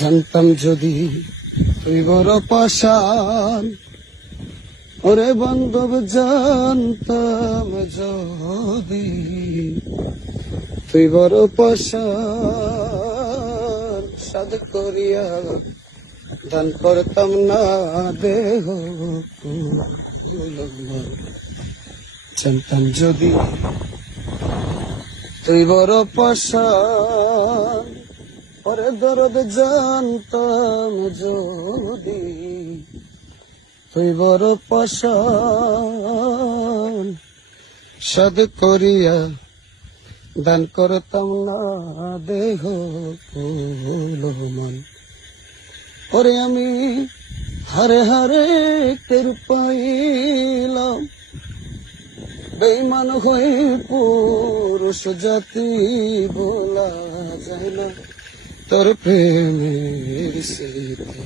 জানতাম যদি তুই বড় পাষাণ, ওরে বান্ধব জানতাম যদি তুই বড় পাষাণ, সাধ করিয়া দান করতাম না দেহ। জানতাম যদি তুই বড় পাষাণ, ওরে দরদ জানতাম যদি তুই বড় পাষাণ, সাধ করিয়া দান করতাম না দেহ মন। ওরে আমি হারে হারে টের পাইলাম, বেঈমান হয়ে পুরুষ জাতি বলা যায় না তোর প্রেমের স্মৃতি।